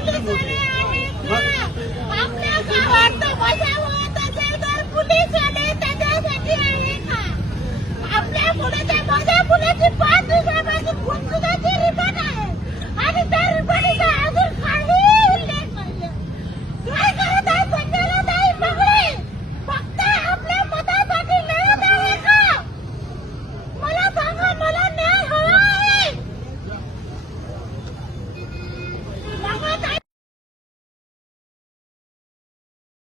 Police वाले आहे का? आपल्या गावात बचाव होत असेल तर पोलीस वाले त्याच्यासाठी आहे का? आपल्या मुलाच्या माझ्या मुलाची 5 दिवसापासून खूप सुद्धा